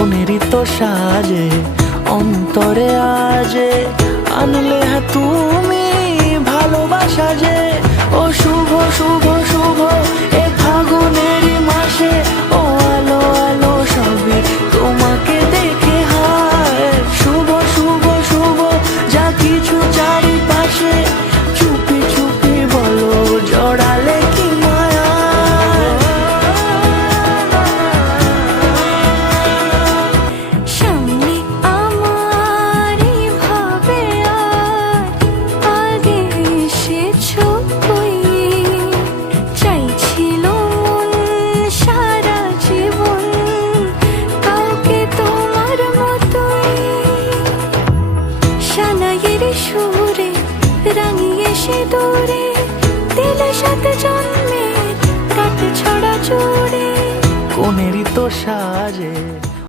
সোনেরই তো সাজে অন্তরে আজে আনলে হ্যাঁ তুমি ভালোবাসা যে। ও শুভ শুভ শুভ এ